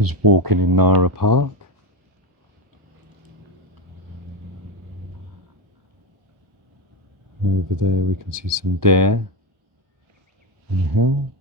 Just walking in Nara Park. And over there we can see some deer on the hill.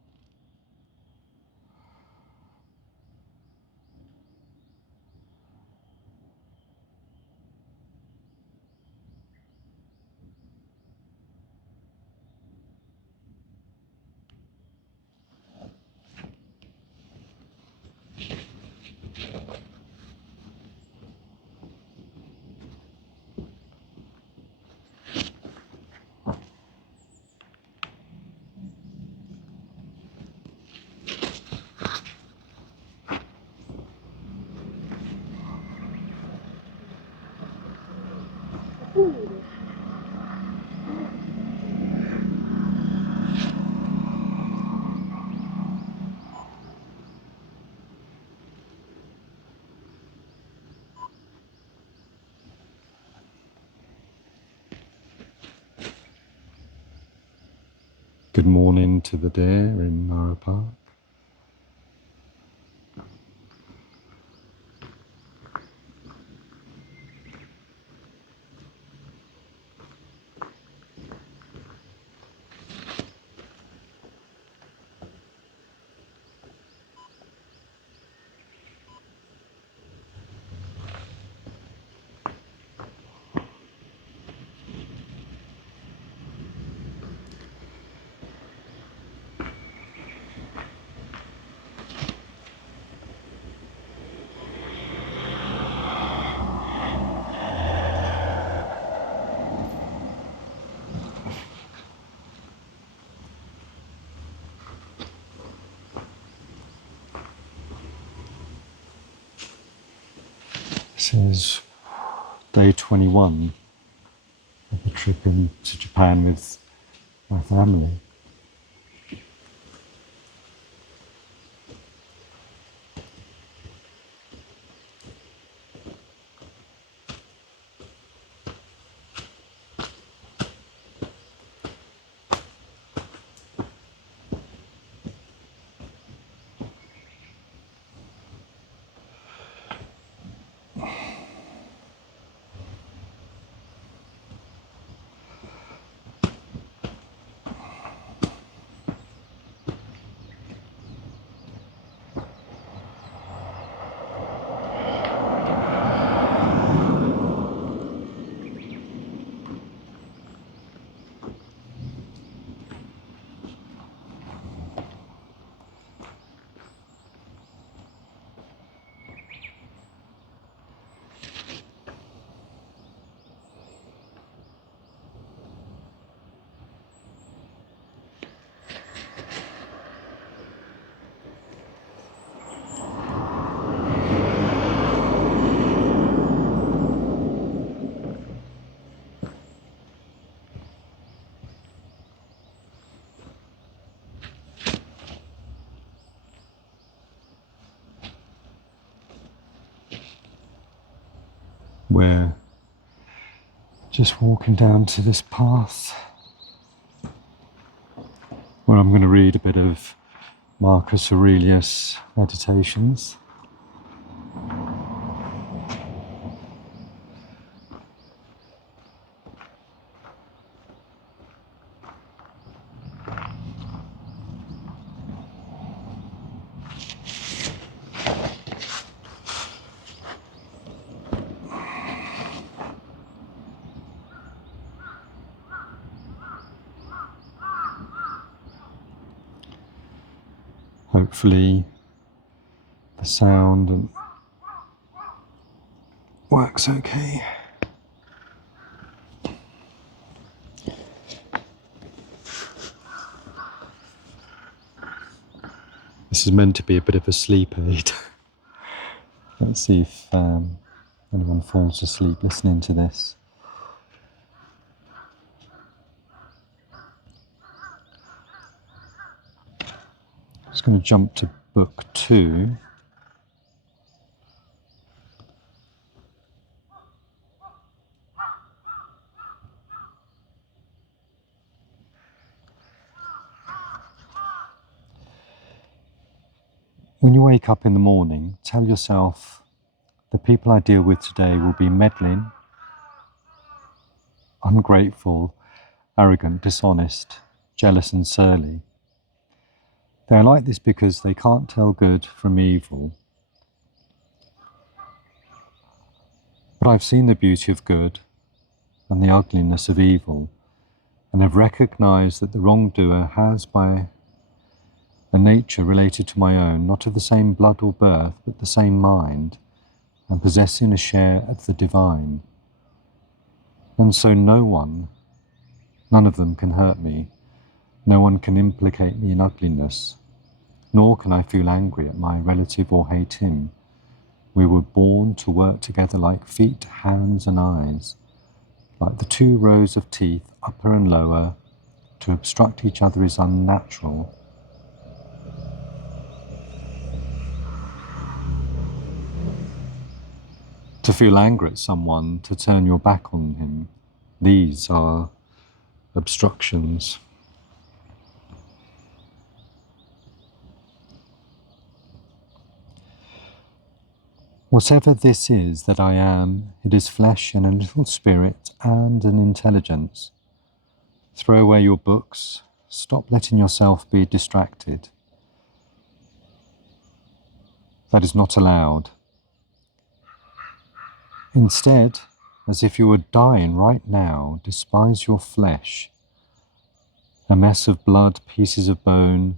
Good morning to the deer in Nara Park. This is day 21 of a trip into Japan with my family. We're just walking down to this path where I'm going to read a bit of Marcus Aurelius' Meditations. Hopefully the sound works okay. This is meant to be a bit of a sleep aid. Let's see if anyone falls asleep listening to this. Just going to jump to book 2. When you wake up in the morning, tell yourself, the people I deal with today will be meddling, ungrateful, arrogant, dishonest, jealous and surly. They are like this because they can't tell good from evil. But I've seen the beauty of good and the ugliness of evil, and have recognized that the wrongdoer has, by a nature related to my own, not of the same blood or birth, but the same mind, and possessing a share of the divine. And so none of them can hurt me, no one can implicate me in ugliness, nor can I feel angry at my relative or hate him. We were born to work together like feet, hands and eyes, like the two rows of teeth, upper and lower. To obstruct each other is unnatural. To feel anger at someone, to turn your back on him, these are obstructions. Whatever this is that I am, it is flesh and a little spirit and an intelligence. Throw away your books, stop letting yourself be distracted. That is not allowed. Instead, as if you were dying right now, despise your flesh, a mess of blood, pieces of bone,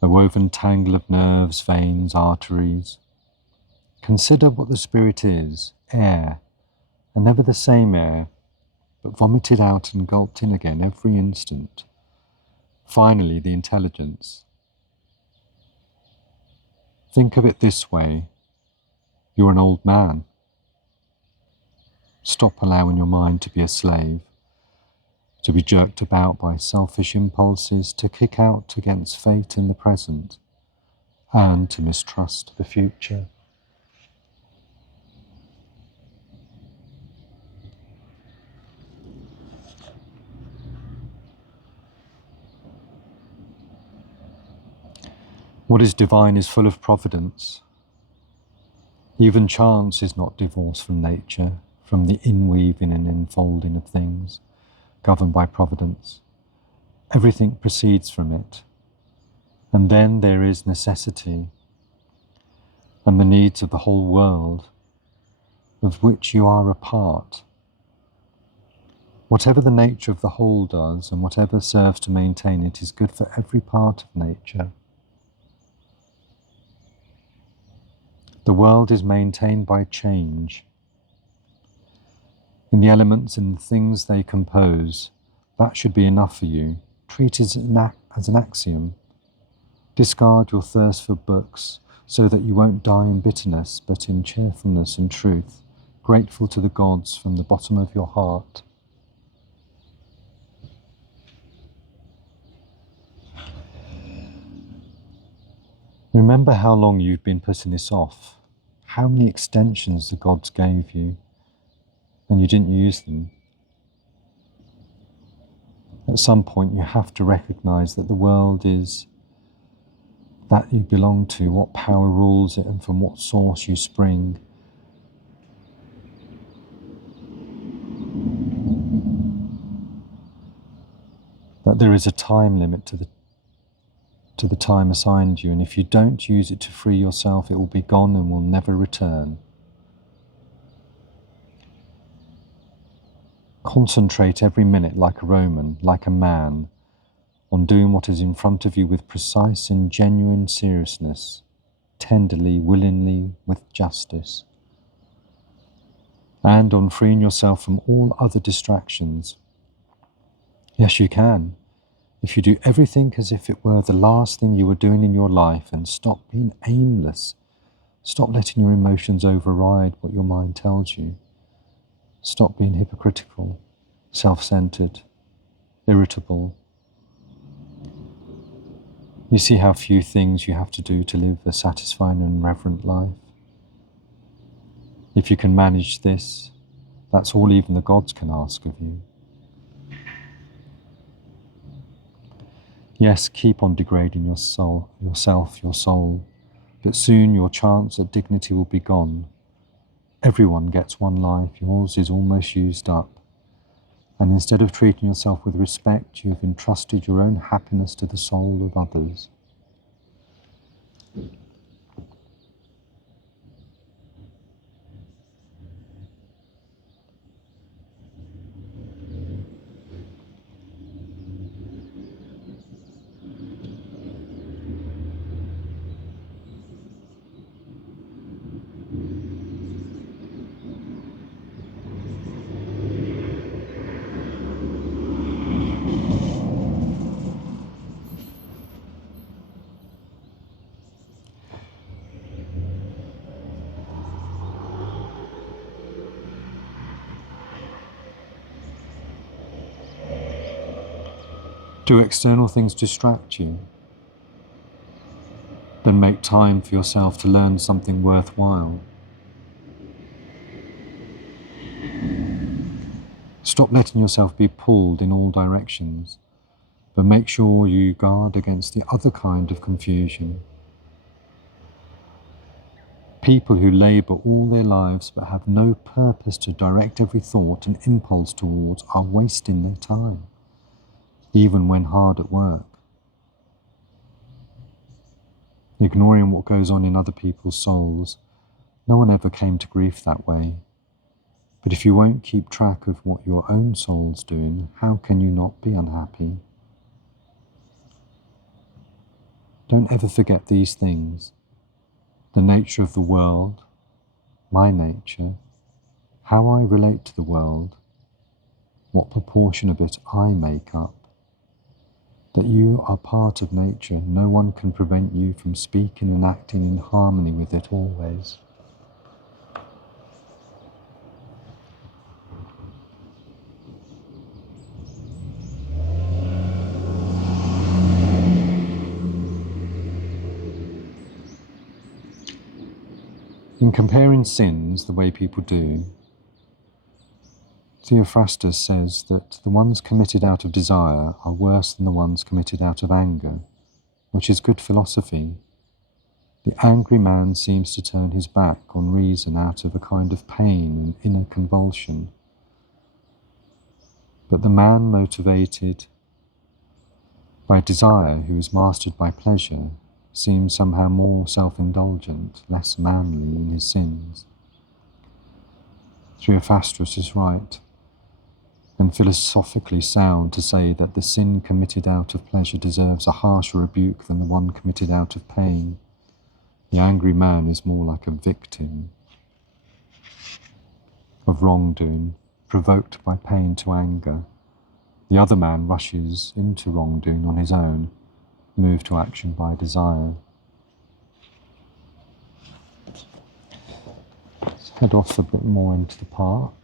a woven tangle of nerves, veins, arteries. Consider what the spirit is, air, and never the same air, but vomited out and gulped in again every instant. Finally, the intelligence. Think of it this way. You're an old man. Stop allowing your mind to be a slave, to be jerked about by selfish impulses, to kick out against fate in the present, and to mistrust the future. What is divine is full of providence. Even chance is not divorced from nature, from the inweaving and enfolding of things, governed by providence. Everything proceeds from it. And then there is necessity, and the needs of the whole world, of which you are a part. Whatever the nature of the whole does, and whatever serves to maintain it, is good for every part of nature. The world is maintained by change. In the elements and the things they compose, that should be enough for you. Treat it as an axiom. Discard your thirst for books, so that you won't die in bitterness, but in cheerfulness and truth, grateful to the gods from the bottom of your heart. Remember how long you've been putting this off, how many extensions the gods gave you, and you didn't use them. At some point you have to recognize that the world is that you belong to, what power rules it, and from what source you spring. That there is a time limit to the time assigned you, and if you don't use it to free yourself, it will be gone and will never return. Concentrate every minute like a Roman, like a man, on doing what is in front of you with precise and genuine seriousness, tenderly, willingly, with justice, and on freeing yourself from all other distractions. Yes, you can. If you do everything as if it were the last thing you were doing in your life, and stop being aimless, stop letting your emotions override what your mind tells you, stop being hypocritical, self-centered, irritable. You see how few things you have to do to live a satisfying and reverent life? If you can manage this, that's all even the gods can ask of you. Yes, keep on degrading your soul, yourself, your soul, but soon your chance at dignity will be gone. Everyone gets one life, yours is almost used up. And instead of treating yourself with respect, you have entrusted your own happiness to the soul of others. Do external things distract you? Then make time for yourself to learn something worthwhile. Stop letting yourself be pulled in all directions, but make sure you guard against the other kind of confusion. People who labour all their lives but have no purpose to direct every thought and impulse towards are wasting their time, even when hard at work. Ignoring what goes on in other people's souls, no one ever came to grief that way. But if you won't keep track of what your own soul's doing, how can you not be unhappy? Don't ever forget these things: the nature of the world, my nature, how I relate to the world, what proportion of it I make up. That you are part of nature, no one can prevent you from speaking and acting in harmony with it always. In comparing sins the way people do, Theophrastus says that the ones committed out of desire are worse than the ones committed out of anger, which is good philosophy. The angry man seems to turn his back on reason out of a kind of pain and inner convulsion. But the man motivated by desire, who is mastered by pleasure, seems somehow more self-indulgent, less manly in his sins. Theophrastus is right, and philosophically sound to say that the sin committed out of pleasure deserves a harsher rebuke than the one committed out of pain. The angry man is more like a victim of wrongdoing, provoked by pain to anger. The other man rushes into wrongdoing on his own, moved to action by desire. Let's head off a bit more into the park.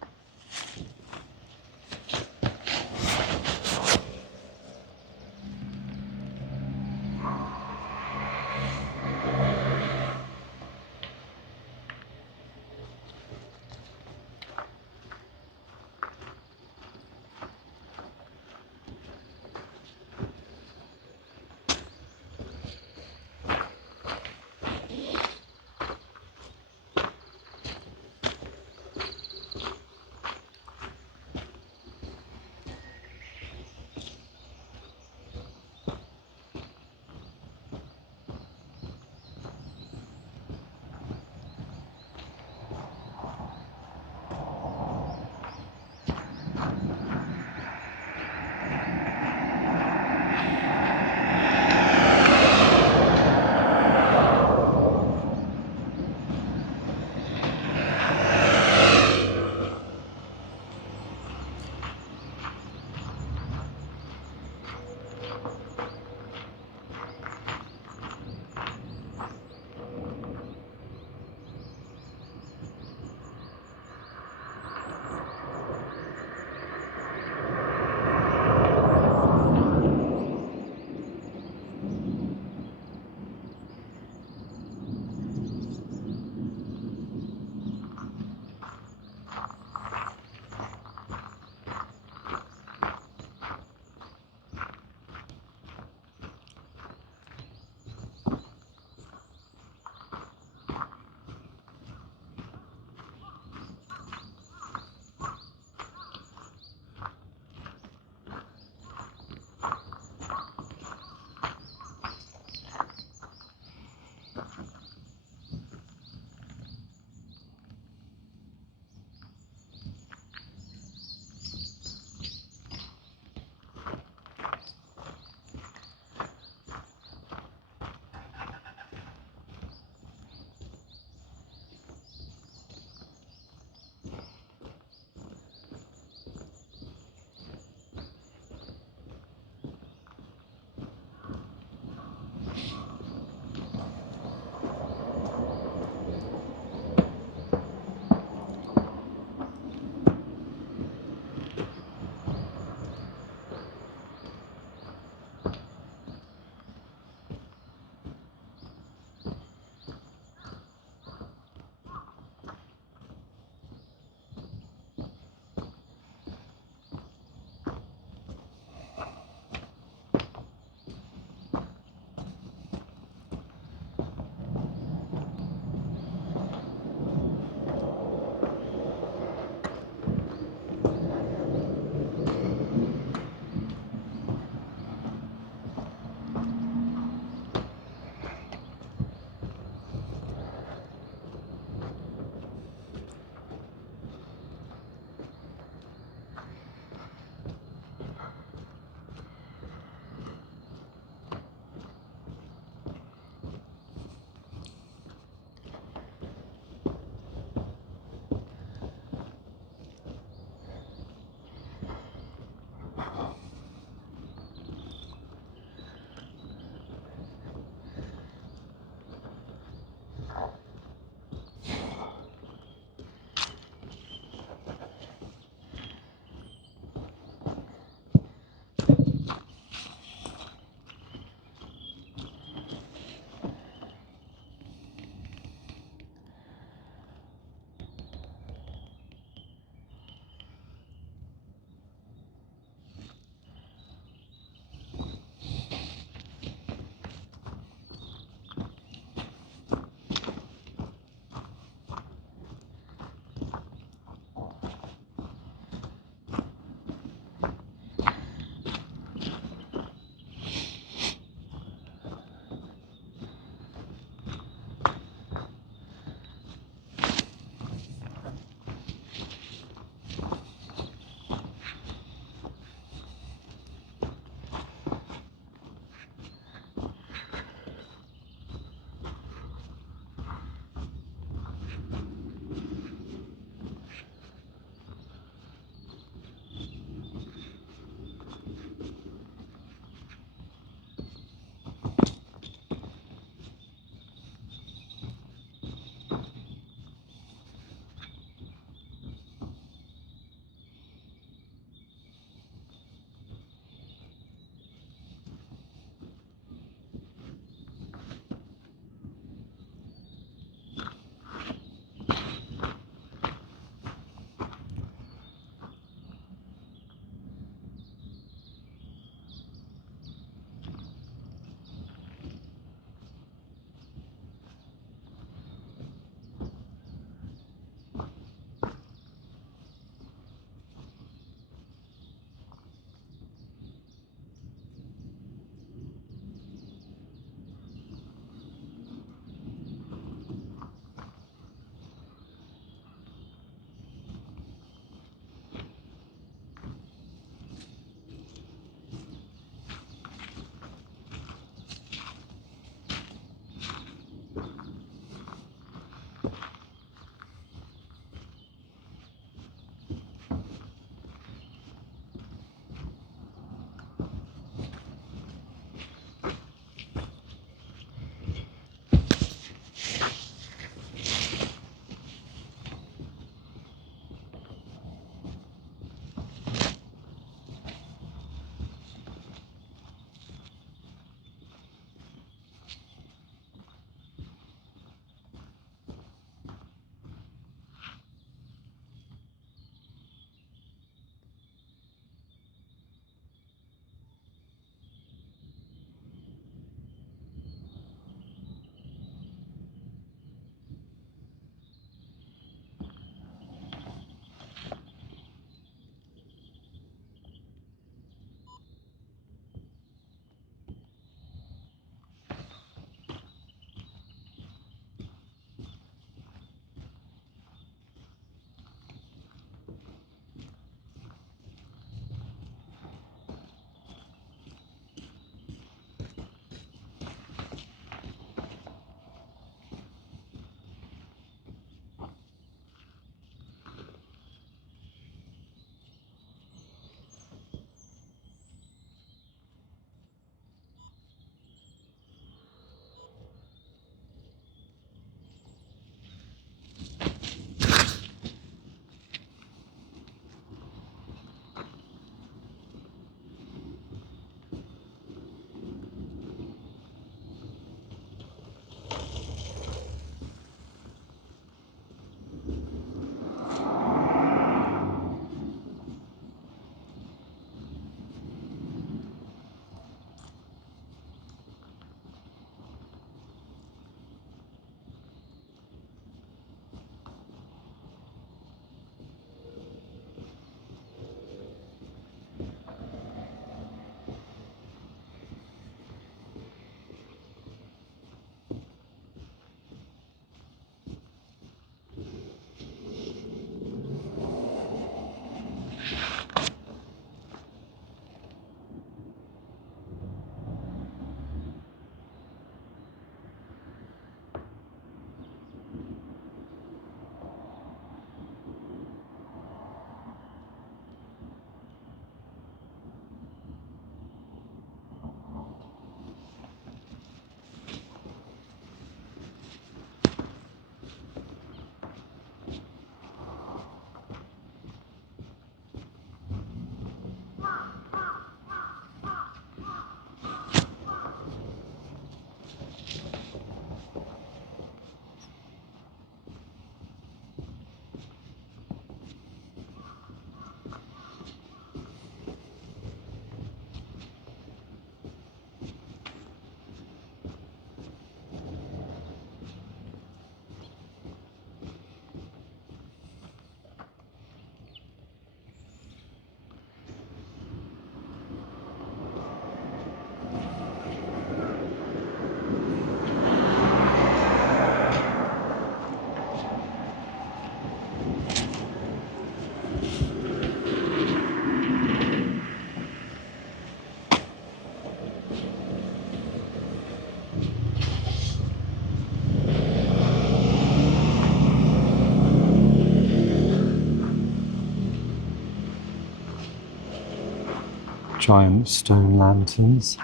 giant stone lanterns.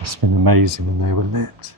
It's been amazing when they were lit.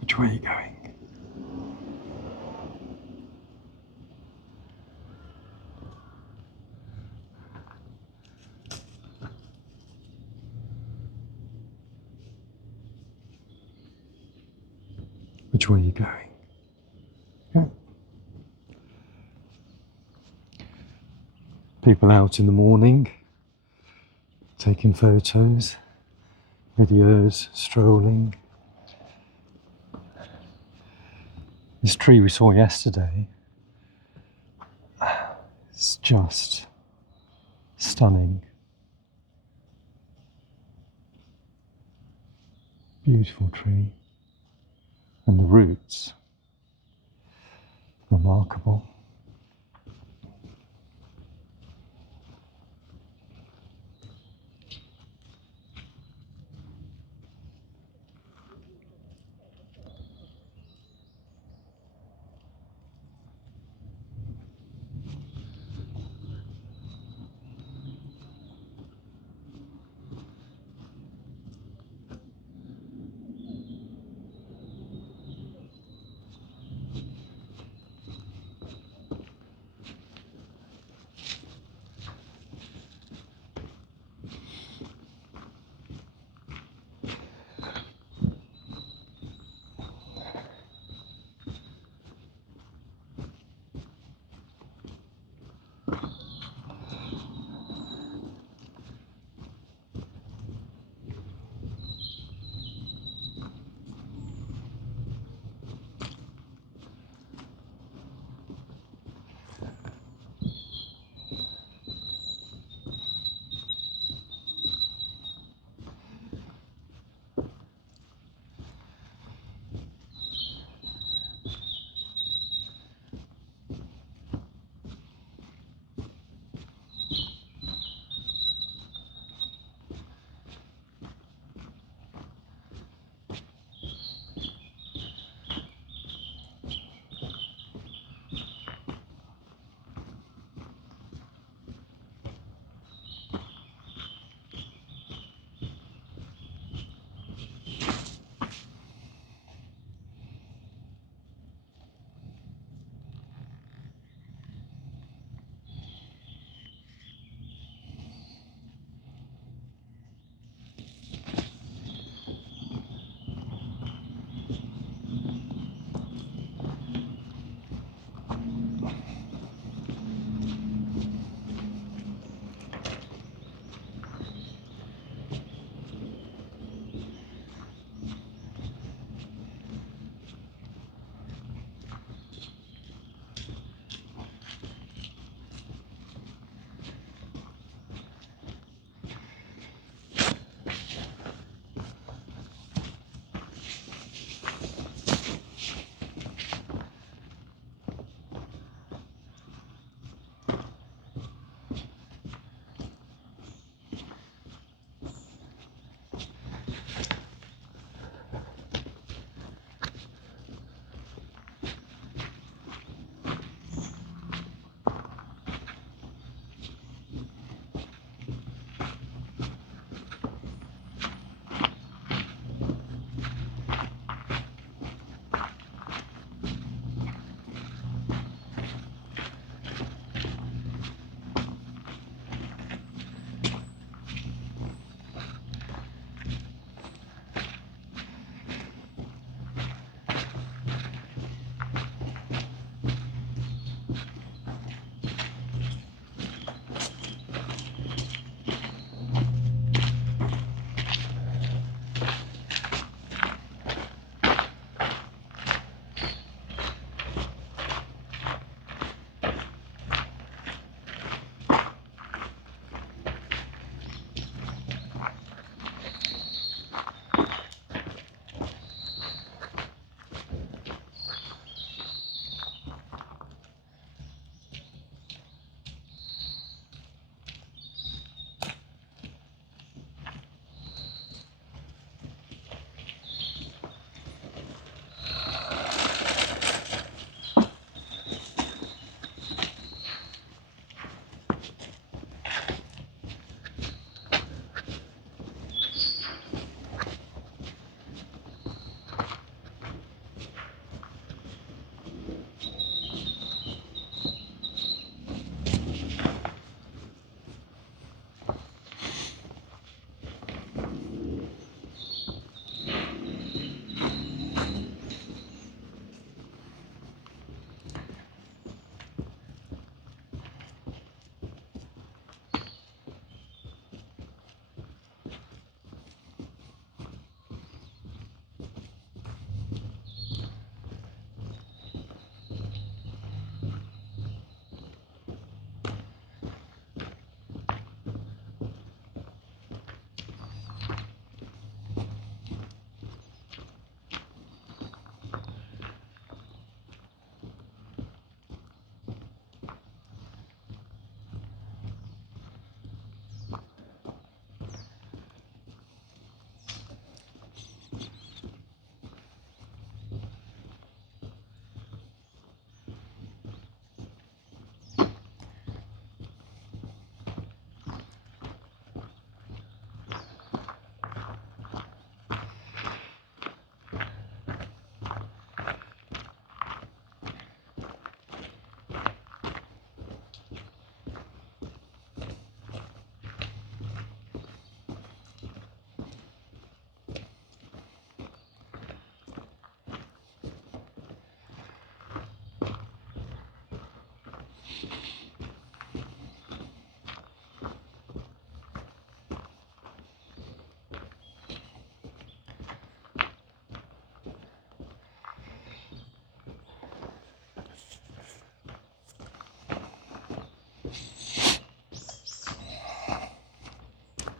Which way are you going? Which way are you going? Yeah. People out in the morning, taking photos, videos, strolling. This tree we saw yesterday, it's just stunning. Beautiful tree. And the roots, remarkable.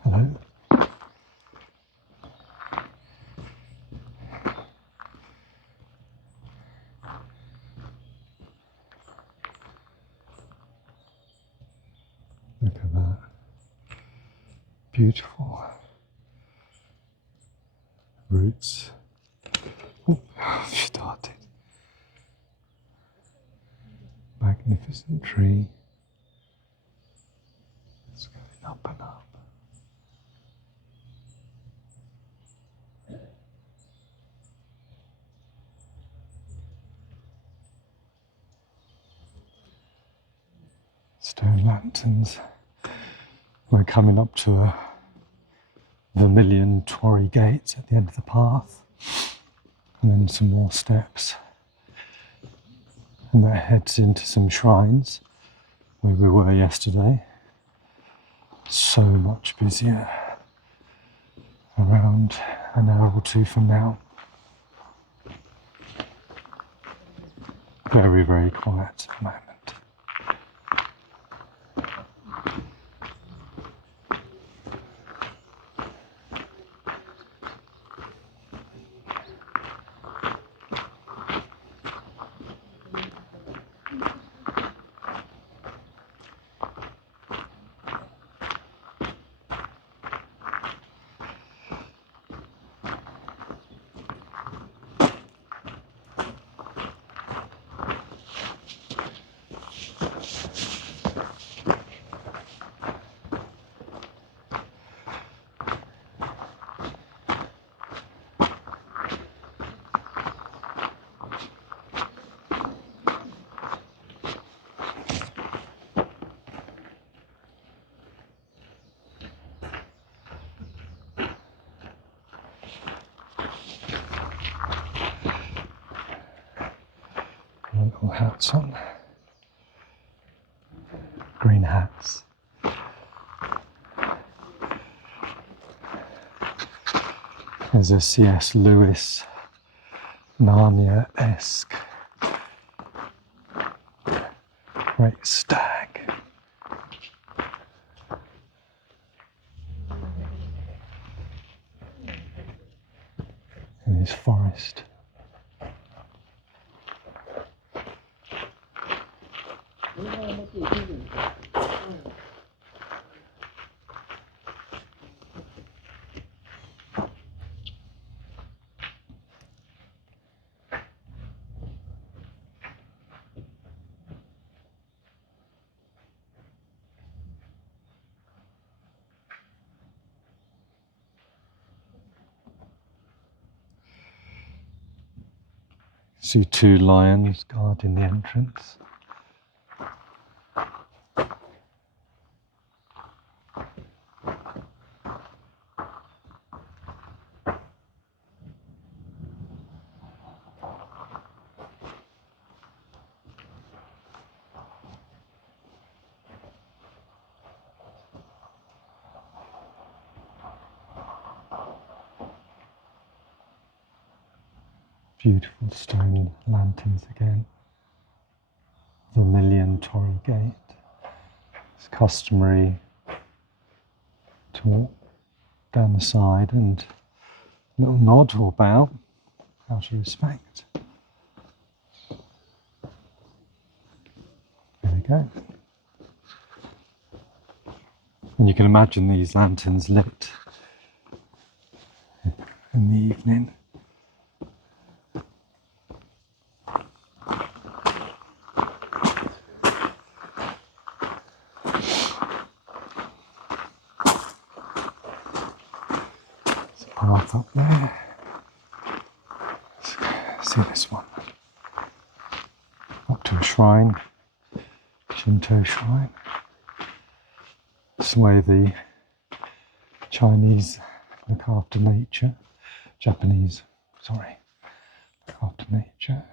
Hello. Look at that. Beautiful roots. Oh, started. Magnificent tree. It's going up and up. Stone lanterns. We're coming up to a vermilion Tory gate at the end of the path, and then some more steps, and that heads into some shrines where we were yesterday. So much busier around an hour or two from now. Very, very quiet at the moment. Little hats on, green hats. There's a C.S. Lewis Narnia-esque great stag. In his forest. See two lions guarding the entrance. Beautiful stone lanterns again. Vermilion Tory gate. It's customary to walk down the side and a little nod or bow out of respect. There we go. And you can imagine these lanterns lit in the evening. Path up there. Let's see this one. Up to a shrine, Shinto shrine. This way the Chinese look after nature. Japanese, sorry, look after nature.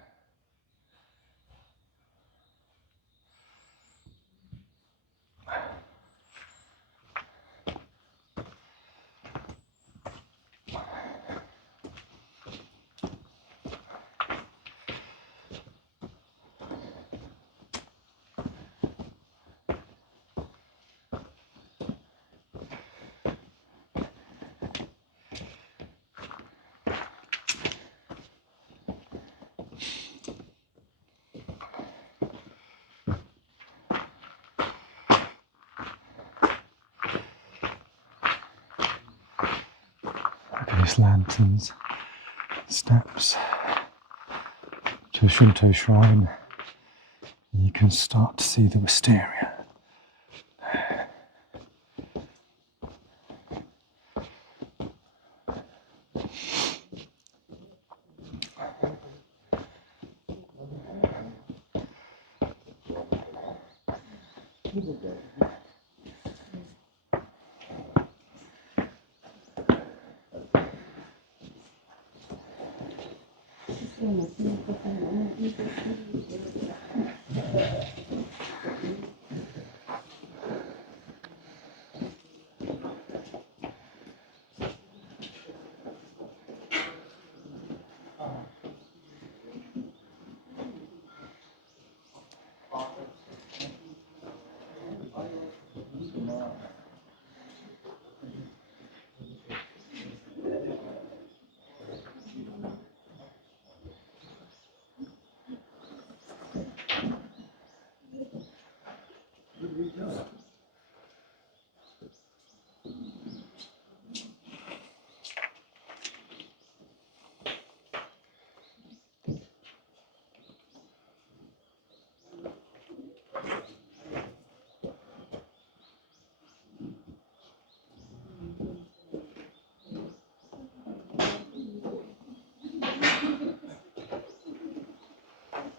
various lanterns, steps to a Shinto shrine. You can start to see the wisteria.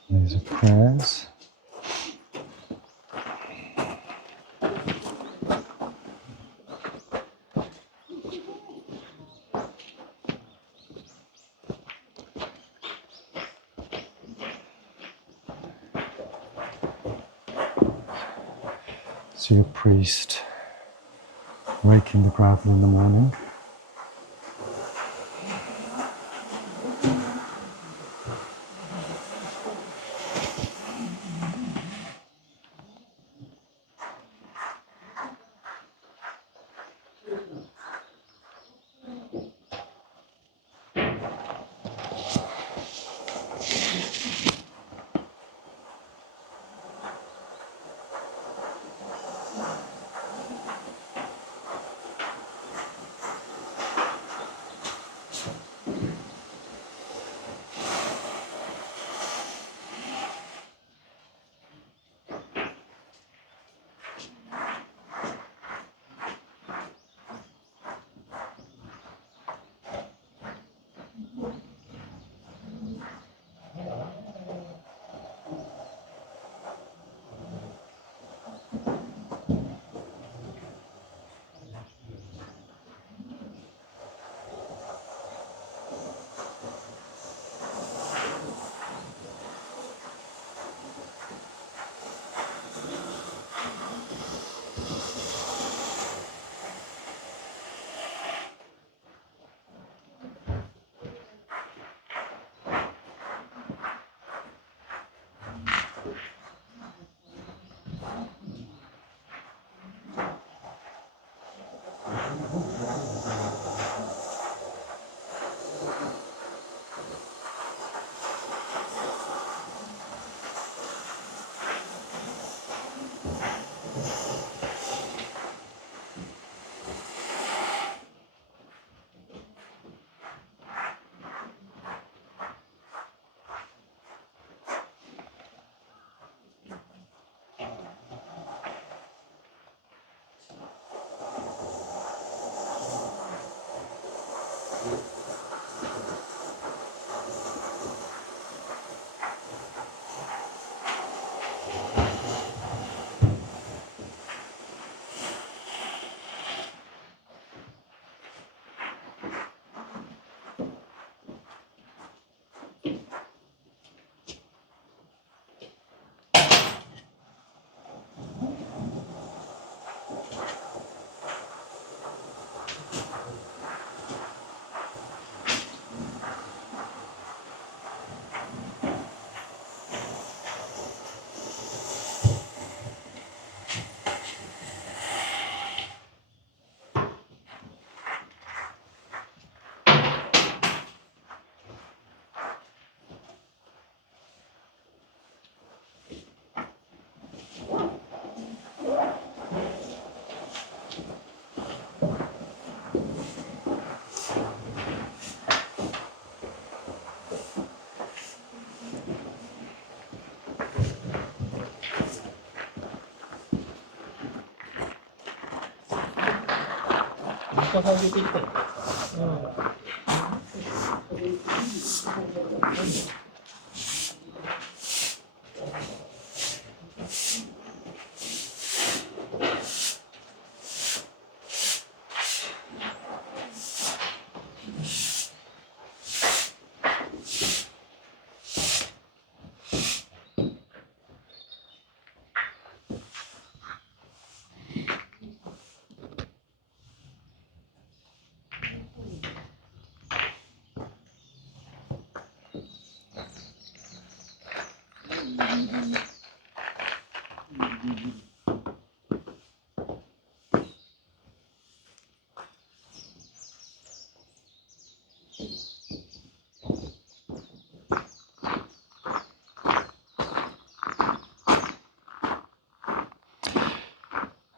These are prayers. See a priest raking the gravel in the morning.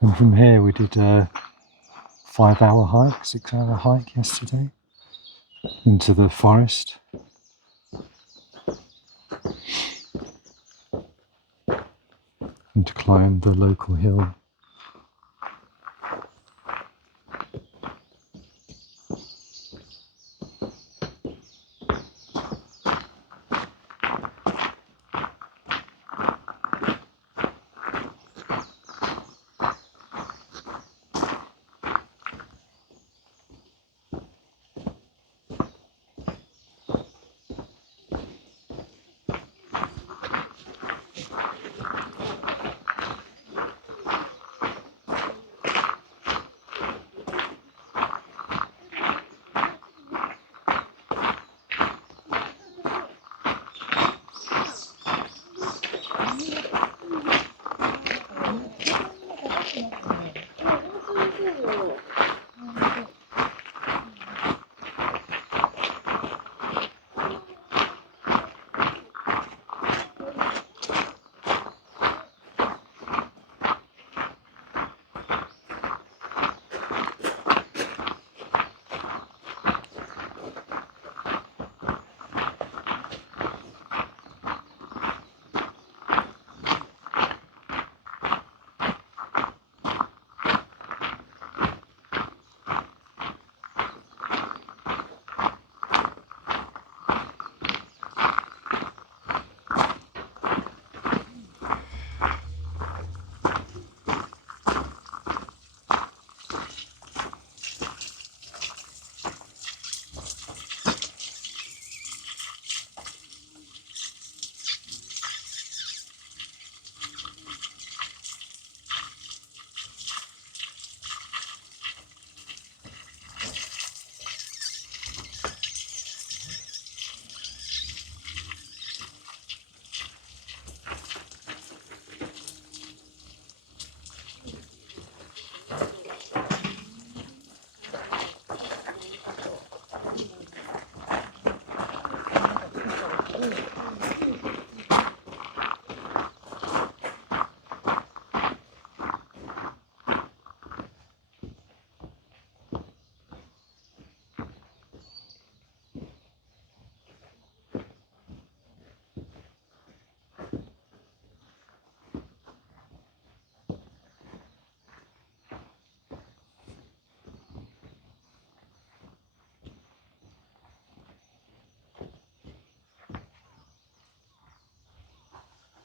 And from here we did a 5-hour hike, 6-hour hike yesterday into the forest. And to climb the local hill.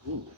Ooh.